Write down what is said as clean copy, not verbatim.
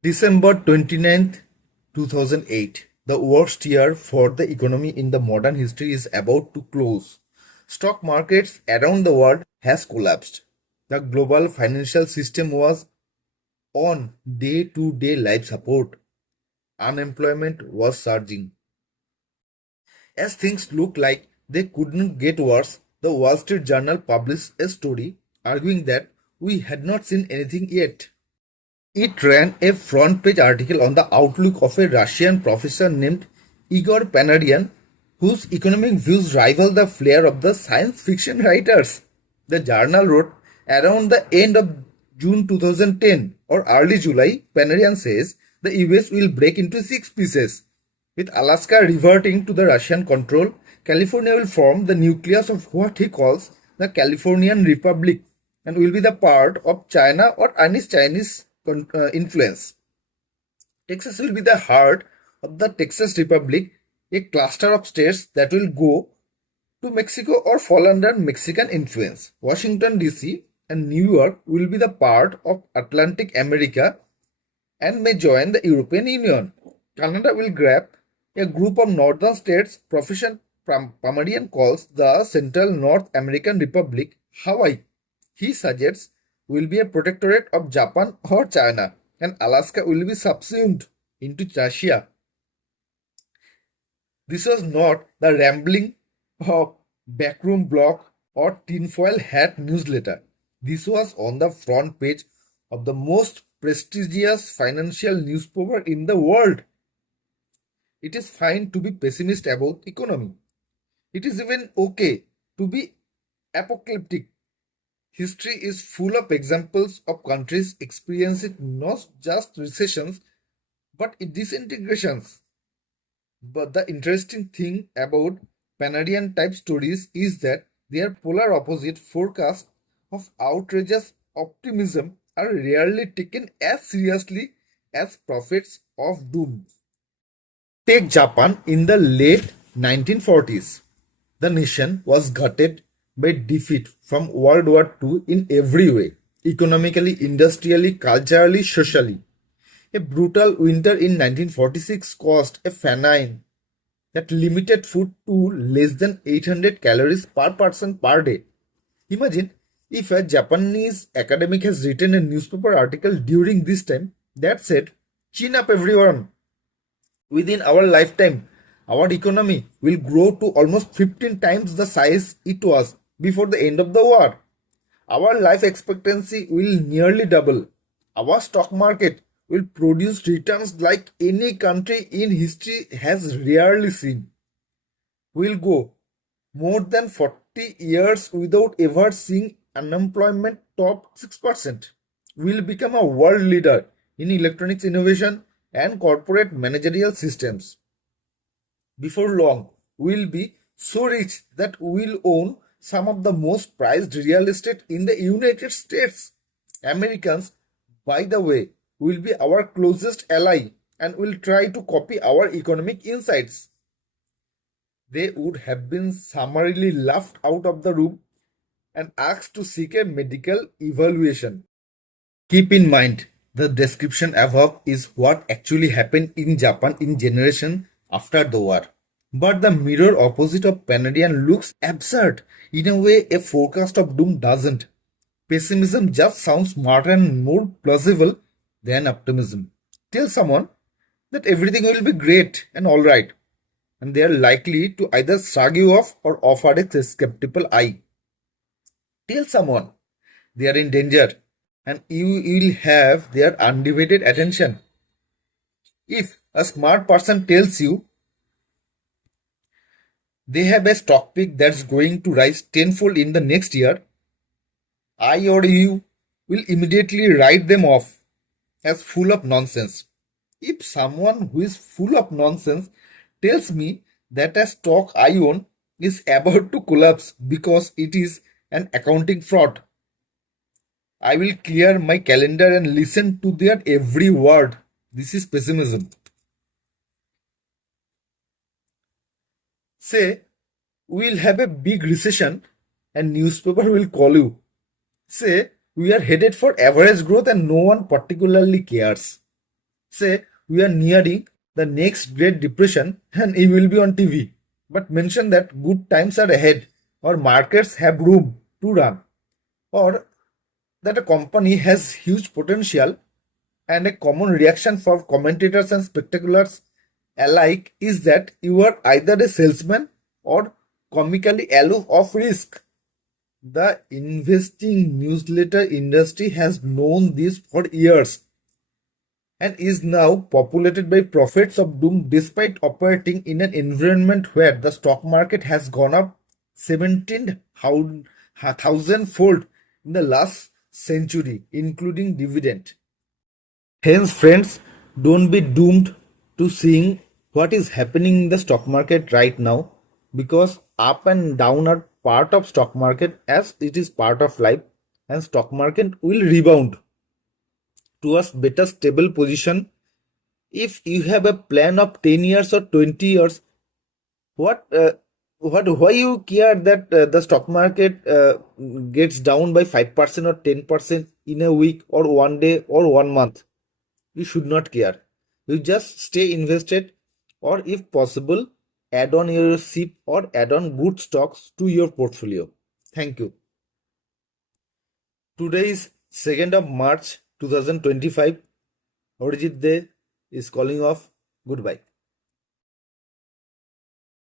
December 29th, 2008. The worst year for the economy in the modern history is about to close. Stock markets around the world has collapsed. The global financial system was on day-to-day life support. Unemployment was surging. As things looked like they couldn't get worse, the Wall Street Journal published a story arguing that we had not seen anything yet. It ran a front-page article on the outlook of a Russian professor named Igor Panarian, whose economic views rival the flair of the science fiction writers. The journal wrote, around the end of June 2010 or early July, Panarian says the US will break into six pieces. With Alaska reverting to the Russian control, California will form the nucleus of what he calls the Californian Republic and will be the part of China or any Chinese influence. Texas will be the heart of the Texas Republic, a cluster of states that will go to Mexico or fall under Mexican influence. Washington DC and New York will be the part of Atlantic America and may join the European Union. Canada will grab a group of northern states Professor Pamadian calls the Central North American Republic. Hawaii, he suggests, will be a protectorate of Japan or China, and Alaska will be subsumed into Russia. This was not the rambling of backroom blog or tinfoil hat newsletter. This was on the front page of the most prestigious financial newspaper in the world. It is fine to be pessimist about economy. It is even okay to be apocalyptic. History is full of examples of countries experiencing not just recessions but disintegrations. But the interesting thing about Panadian type stories is that their polar opposite forecasts of outrageous optimism are rarely taken as seriously as prophets of doom. Take Japan in the late 1940s. The nation was gutted by defeat from World War II in every way, economically, industrially, culturally, socially. A brutal winter in 1946 caused a famine that limited food to less than 800 calories per person per day. Imagine if a Japanese academic has written a newspaper article during this time that said, chin up everyone, within our lifetime, our economy will grow to almost 15 times the size it was before the end of the war. Our life expectancy will nearly double. Our stock market will produce returns like any country in history has rarely seen. We'll go more than 40 years without ever seeing unemployment top 6%. We'll become a world leader in electronics innovation and corporate managerial systems. Before long, we'll be so rich that we'll own some of the most prized real estate in the United States. Americans, by the way, will be our closest ally and will try to copy our economic insights. They would have been summarily laughed out of the room and asked to seek a medical evaluation. Keep in mind, the description above is what actually happened in Japan in generation after the war. But the mirror opposite of Panadian looks absurd in a way a forecast of doom doesn't. Pessimism just sounds smarter and more plausible than optimism. Tell someone that everything will be great and alright, and they are likely to either shrug you off or offer a skeptical eye. Tell someone they are in danger and you will have their undivided attention. If a smart person tells you they have a stock pick that's going to rise tenfold in the next year, I or you will immediately write them off as full of nonsense. If someone who is full of nonsense tells me that a stock I own is about to collapse because it is an accounting fraud, I will clear my calendar and listen to their every word. This is pessimism. Say, we'll have a big recession and newspaper will call you. Say, we are headed for average growth and no one particularly cares. say we are nearing the next Great Depression and it will be on TV, but mention that good times are ahead or markets have room to run, or that a company has huge potential. And a common reaction for commentators and spectaculars alike is that you are either a salesman or comically aloof of risk. The investing newsletter industry has known this for years and is now populated by prophets of doom despite operating in an environment where the stock market has gone up 17,000 fold in the last century, including dividend. Hence, friends, don't be doomed to seeing what is happening in the stock market right now, because up and down are part of stock market as it is part of life, and stock market will rebound to a better stable position. If you have a plan of 10 years or 20 years, what why you care that the stock market gets down by 5% or 10% in a week or one day or 1 month? You should not care. You just stay invested, or if possible, add on your SIP or add on good stocks to your portfolio. Thank you. Today is 2nd of March 2025. Arijit Day is calling off. Goodbye.